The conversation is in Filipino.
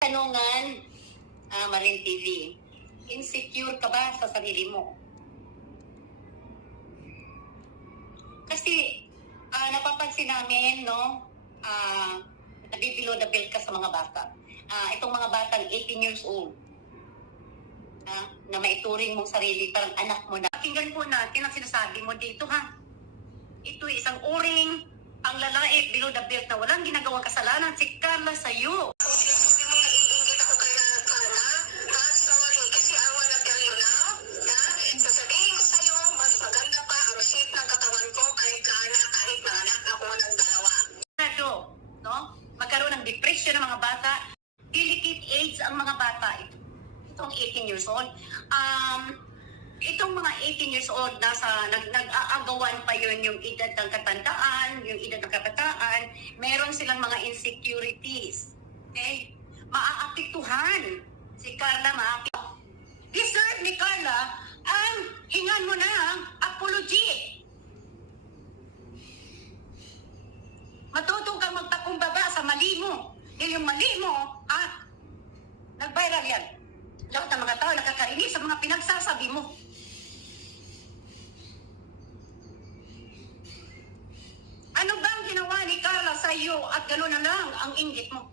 Tanungan, Marin TV, insecure ka ba sa sarili mo? Kasi napapansin namin, no, nabibilo na build ka sa mga bata. Itong mga batang 18 years old, na maituring mong sarili, parang anak mo na. Pakinggan po natin ang sinasabi mo dito, ha? Ito isang uring, ang lalait, below the belt na walang ginagawang kasalanan, si Carla sa'yo. No? Magkaroon ng depression ng mga bata, delicate age ang mga bata. Itong 18 years old. Itong mga 18 years old, nag-aagawan pa yun yung edad ng katandaan, yung edad ng kabataan, meron silang mga insecurities. Okay? Maaapektuhan. Si Carla maapektuhan. Deserve ni Carla ang hingan mo ng apology. Matutong kang magtakumbaba sa mali mo. Yung mali mo, nag-viral yan. Lahat ng mga tao nakakarinig sa mga pinagsasabi mo. Ano bang ginawa ni Carla sa iyo at gano'n na lang ang inggit mo?